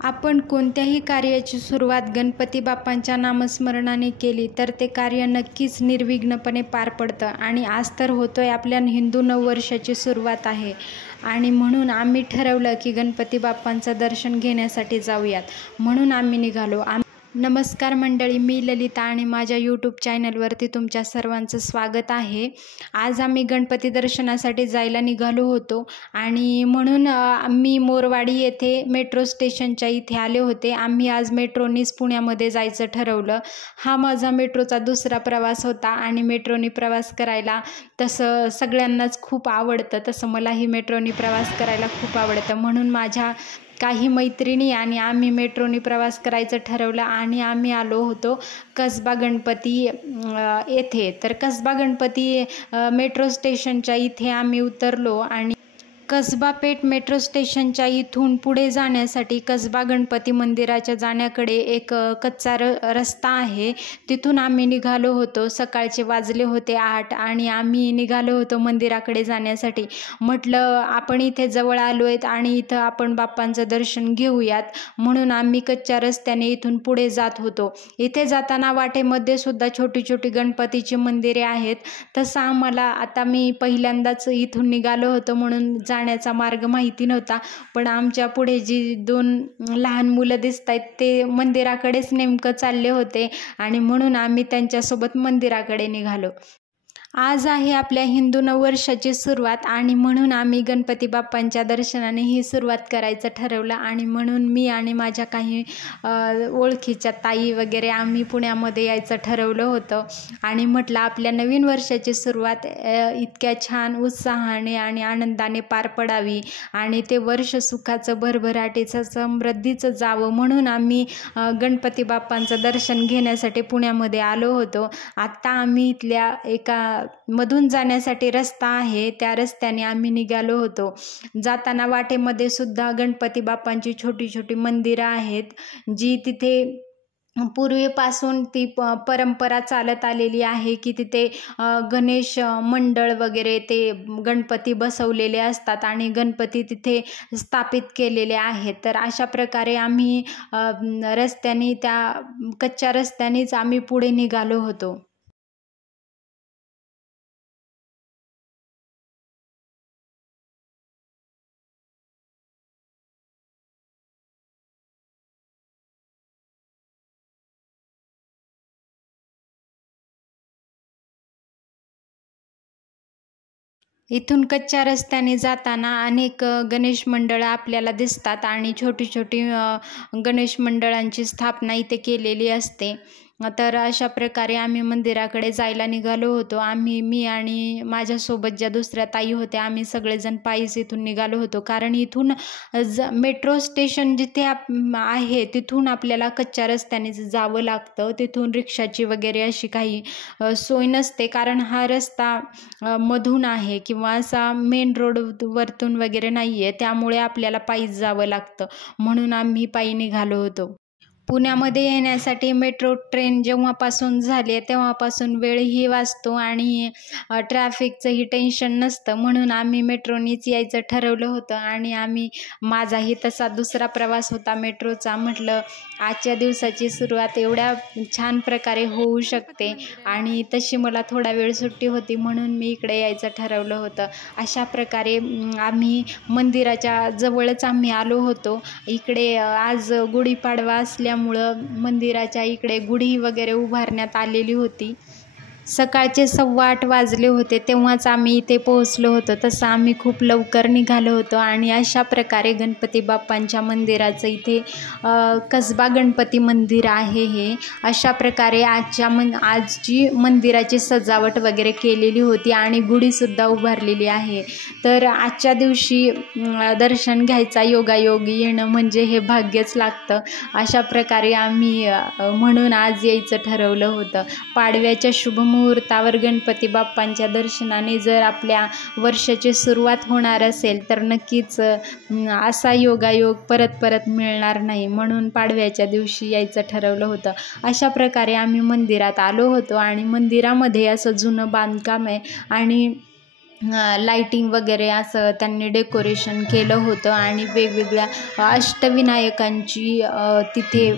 आपण कोणत्याही कार्याची सुरुवात गणपती बाप्पांच्या नामस्मरणाने केली तर ते कार्य नक्कीच निर्विघ्नपणे पार पडतं. आणि आज तर होतोय आपल्या हिंदू नववर्षाची सुरुवात आहे आणि म्हणून आम्ही ठरवलं की गणपती बाप्पांचं दर्शन घेण्यासाठी जाऊयात. म्हणून आम्ही निघालो. नमस्कार मंडळी, मी ललिता आणि माझ्या यूट्यूब चॅनलवरती तुमच्या सर्वांचं स्वागत आहे. आज आम्ही गणपती दर्शनासाठी जायला निघालो होतो आणि म्हणून मी मोरवाडी येथे मेट्रो स्टेशनच्या इथे आले होते. आम्ही आज मेट्रोनीच पुण्यामध्ये जायचं ठरवलं. हा माझा मेट्रोचा दुसरा प्रवास होता आणि मेट्रोनी प्रवास करायला तसं सगळ्यांनाच खूप आवडतं, तसं मलाही मेट्रोनी प्रवास करायला खूप आवडतं. म्हणून माझ्या काही मैत्रिणी आणि आम्ही मेट्रोनी प्रवास करायचं ठरवलं आणि आम्ही आलो होतो कसबा गणपती येथे. तर कसबा गणपती मेट्रो स्टेशनच्या इथे आम्ही उतरलो आणि कसबा पेठ मेट्रो स्टेशनच्या इथून पुढे जाण्यासाठी कसबा गणपती मंदिराच्या जाण्याकडे एक कच्चा रस्ता आहे. तिथून आम्ही निघालो होतो. सकाळचे वाजले होते 8 आणि आम्ही निघालो होतो मंदिराकडे जाण्यासाठी. म्हटलं आपण इथे जवळ आलो आहेत आणि इथं आपण बाप्पांचं दर्शन घेऊयात, म्हणून आम्ही कच्च्या रस्त्याने इथून पुढे जात होतो. इथे जाताना वाटेमध्ये सुद्धा छोटी छोटी गणपतीची मंदिरे आहेत. तसं आम्हाला आता मी पहिल्यांदाच इथून निघालो होतो म्हणून जाण्याचा मार्ग माहिती नव्हता, पण आमच्या पुढे जी 2 लहान मुलं दिसत आहेत ते मंदिराकडेच नेमकं चालले होते आणि म्हणून आम्ही त्यांच्यासोबत मंदिराकडे निघालो. आज आहे आपल्या हिंदू नववर्षाची सुरुवात आणि म्हणून आम्ही गणपती बाप्पांच्या दर्शनाने ही सुरुवात करायचं ठरवलं. आणि म्हणून मी आणि माझ्या काही ओळखीच्या ताई वगैरे आम्ही पुण्यामध्ये यायचं ठरवलं होतं आणि म्हटलं आपल्या नवीन वर्षाची सुरुवात इतक्या छान उत्साहाने आणि आनंदाने पार पडावी आणि ते वर्ष सुखाचं, भरभराटीचं, समृद्धीचं जावं, म्हणून आम्ही गणपती बाप्पांचं दर्शन घेण्यासाठी पुण्यामध्ये आलो होतो. आत्ता आम्ही इथल्या एका मधून जाण्यासाठी रस्ता आहे, त्या रस्त्याने आम्ही निघालो होतो. जाताना वाटेमध्ये सुद्धा गणपती बाप्पांची छोटी छोटी मंदिरं आहेत, जी तिथे पूर्वीपासून ती परंपरा चालत आलेली आहे की तिथे गणेश मंडळ वगैरे ते गणपती बसवलेले असतात आणि गणपती तिथे स्थापित केलेले आहेत. तर अशा प्रकारे आम्ही रस्त्याने, त्या कच्च्या रस्त्यानेच आम्ही पुढे निघालो होतो. इथून कच्च्या रस्त्याने जाताना अनेक गणेश मंडळं आपल्याला दिसतात आणि छोटी छोटी गणेश मंडळांची स्थापना इथे केलेली असते. तर अशा प्रकारे आम्ही मंदिराकडे जायला निघालो होतो. मी आणि माझ्यासोबत ज्या दुसऱ्या ताई होत्या आम्ही सगळेजण पायीच इथून निघालो होतो, कारण इथून मेट्रो स्टेशन जिथे आहे तिथून आपल्याला कच्च्या रस्त्याने जावं लागतं. तिथून रिक्षाची वगैरे अशी काही सोय नसते, कारण हा रस्ता मधून आहे किंवा असा मेन रोडवरतून वगैरे नाही आहे, त्यामुळे आपल्याला पायीच जावं लागतं. म्हणून आम्ही पायी निघालो होतो. पुण्यामध्ये येण्यासाठी मेट्रो ट्रेन जेव्हापासून झाली आहे तेव्हापासून वेळही वाचतो आणि ट्रॅफिकचंही टेन्शन नसतं, म्हणून आम्ही मेट्रोनीच यायचं ठरवलं होतं. आणि माझाही तसा दुसरा प्रवास होता मेट्रोचा. म्हटलं आजच्या दिवसाची सुरुवात एवढ्या छान प्रकारे होऊ शकते आणि तशी मला थोडा वेळ सुट्टी होती म्हणून मी इकडे यायचं ठरवलं होतं. अशा प्रकारे आम्ही मंदिराच्या जवळच आम्ही आलो होतो. इकडे आज गुढीपाडवा असल्यामुळं मंदिराच्या इकडे गुढी वगैरे उभारण्यात आलेली होती. सकाळचे 8:15 वाजले होते तेव्हाच आम्ही इथे पोहोचलो होतो. तसं आम्ही खूप लवकर निघालो होतो आणि अशा प्रकारे गणपती बाप्पांच्या मंदिराचं इथे कसबा गणपती मंदिर आहे हे. अशा प्रकारे आज जी मंदिराची सजावट वगैरे केलेली होती आणि गुढीसुद्धा उभारलेली आहे. तर आजच्या दिवशी दर्शन घ्यायचा योगायोग येणं म्हणजे हे भाग्यच लागतं. अशा प्रकारे आम्ही म्हणून आज यायचं ठरवलं होतं. पाडव्याच्या शुभ मुहूर्तावर गणपती बाप्पांच्या दर्शनाने जर आपल्या वर्षाची सुरुवात होणार असेल तर नक्कीच असा योगायोग परत मिळणार नाही, म्हणून पाडव्याच्या दिवशी यायचं ठरवलं होतं. अशा प्रकारे आम्ही मंदिरात आलो होतो आणि मंदिरामध्ये असं जुनं बांधकाम आहे आणि लाईटिंग वगैरे असं त्यांनी डेकोरेशन केलं होतं आणि वेगवेगळ्या अष्टविनायकांची तिथे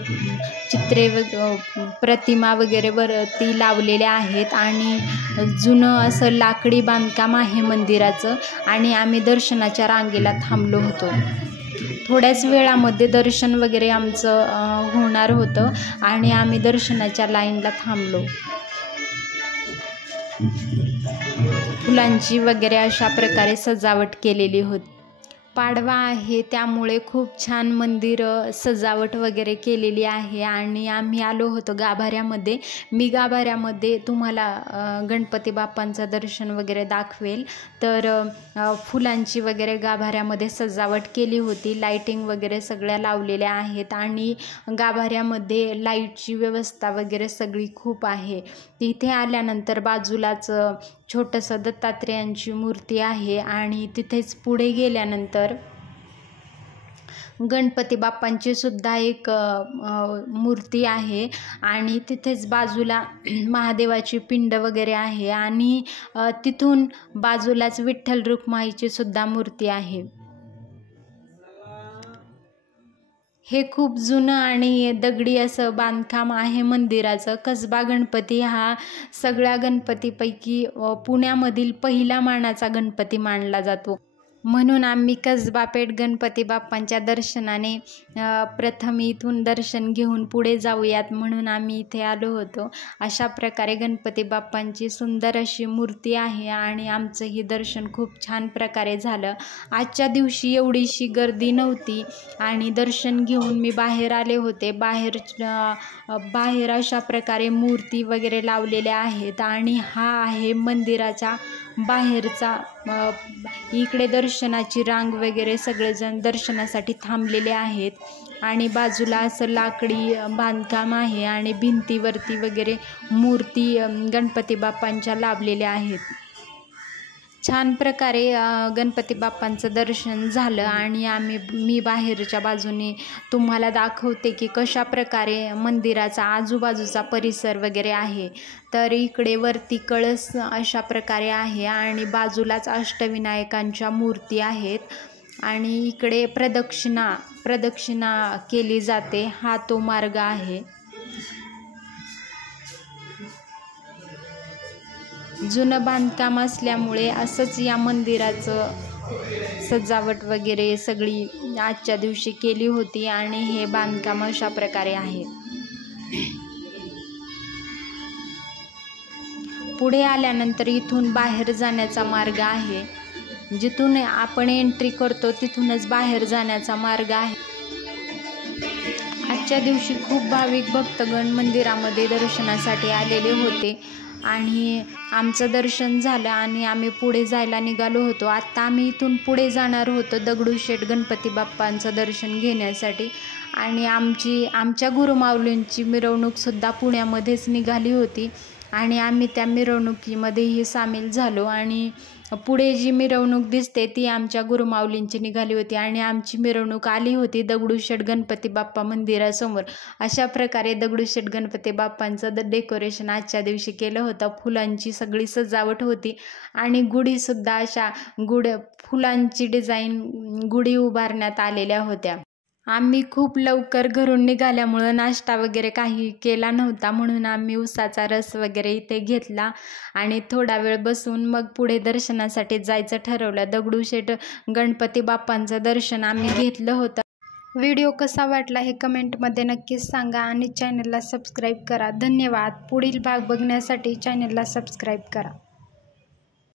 चित्रे प्रतिमा वगैरे वरती लावलेल्या आहेत आणि जुनं असं लाकडी बांधकाम आहे मंदिराचं. आणि आम्ही दर्शनाच्या रांगेला थांबलो होतो. थोड्याच वेळामध्ये दर्शन वगैरे आमचं होणार होतं आणि आम्ही दर्शनाच्या लाईनला थांबलो. फुलांची वगैरे अशा प्रकारे सजावट केलेली होती. पाडवा आहे त्यामुळे खूप छान मंदिर सजावट वगैरे केलेली आहे. आणि आम्ही आलो होतो गाभाऱ्यामध्ये. मी गाभाऱ्यामध्ये तुम्हाला गणपती बाप्पांचं दर्शन वगैरे दाखवेल. तर फुलांची वगैरे गाभाऱ्यामध्ये सजावट केली होती. लाईटिंग वगैरे सगळ्या लावलेल्या आहेत आणि गाभाऱ्यामध्ये लाईटची व्यवस्था वगैरे सगळी खूप आहे. तिथे आल्यानंतर बाजूलाच छोटंसं दत्तात्रेयांची मूर्ती आहे आणि तिथेच पुढे गेल्यानंतर गणपती बाप्पांची सुद्धा एक मूर्ती आहे आणि तिथेच बाजूला महादेवाची पिंड वगैरे आहे आणि तिथून बाजूलाच विठ्ठल रुक्माईची सुद्धा मूर्ती आहे. हे खूप जुनं आणि दगडी असं बांधकाम आहे मंदिराचं. कसबा गणपती हा सगळ्या गणपतीपैकी पुण्यामधील पहिला मानाचा गणपती मानला जातो. म्हणून आम्ही कसबा पेठ गणपती बाप्पांच्या दर्शनाने प्रथम इथून दर्शन घेऊन पुढे जाऊयात म्हणून आम्ही इथे आलो होतो. अशा प्रकारे गणपती बाप्पांची सुंदर अशी मूर्ती आहे आणि आमचंही दर्शन खूप छान प्रकारे झालं. आजच्या दिवशी एवढीशी गर्दी नव्हती आणि दर्शन घेऊन मी बाहेर आले होते. बाहेर अशा प्रकारे मूर्ती वगैरे लावलेल्या आहेत आणि हा आहे मंदिराच्या बाहेरचा. इकडे दर्शनाची रांग वगैरे सगळेजण दर्शनासाठी थांबलेले आहेत आणि बाजूला असं लाकडी बांधकाम आहे आणि भिंतीवरती वगैरे मूर्ती गणपती बाप्पांच्या लावलेल्या आहेत. छान प्रकारे गणपती बाप्पांचं दर्शन झालं आणि मी बाहेरच्या बाजूने तुम्हाला दाखवते की कशा प्रकारे मंदिराचा आजूबाजूचा परिसर वगैरे आहे. तर इकडे वरती कळस अशा प्रकारे आहे आणि बाजूलाच अष्टविनायकांच्या मूर्ती आहेत आणि इकडे प्रदक्षिणा केली जाते. हा तो मार्ग आहे. जुनं बांधकाम असल्यामुळे असंच या मंदिराचं सजावट वगैरे सगळी आजच्या दिवशी केली होती आणि हे बांधकाम अशा प्रकारे आहे. पुढे आल्यानंतर इथून बाहेर जाण्याचा मार्ग आहे. जिथून आपण एंट्री करतो तिथूनच बाहेर जाण्याचा मार्ग आहे. आजच्या दिवशी खूप भाविक भक्तगण मंदिरामध्ये दर्शनासाठी आलेले होते आणि आमचं दर्शन झालं आणि आम्ही पुढे जायला निघालो होतो. आत्ता आम्ही इथून पुढे जाणार होतो दगडूशेठ गणपती बाप्पांचं दर्शन घेण्यासाठी आणि आमच्या गुरुमाऊलींची मिरवणूकसुद्धा पुण्यामध्येच निघाली होती आणि आम्ही त्या मिरवणुकीमध्येही सामील झालो. आणि पुढे जी मिरवणूक दिसते ती आमच्या गुरुमाऊलींची निघाली होती आणि आमची मिरवणूक आली होती दगडूशेठ गणपती बाप्पा मंदिरासमोर. अशा प्रकारे दगडूशेठ गणपती बाप्पांचं डेकोरेशन आजच्या दिवशी केलं होतं. फुलांची सगळी सजावट होती आणि गुढीसुद्धा अशा फुलांची डिझाईन गुढी उभारण्यात आलेल्या होत्या. आम्ही खूप लवकर घरून निघाल्यामुळं नाश्ता वगैरे काही केला नव्हता म्हणून आम्ही उसाचा रस वगैरे इथे घेतला आणि थोडा वेळ बसून मग पुढे दर्शनासाठी जायचं ठरवलं. दगडूशेठ गणपती बाप्पांचं दर्शन आम्ही घेतलं होतं. व्हिडिओ कसा वाटला हे कमेंटमध्ये नक्कीच सांगा आणि चॅनलला सबस्क्राईब करा. धन्यवाद. पुढील भाग बघण्यासाठी चॅनलला सबस्क्राईब करा.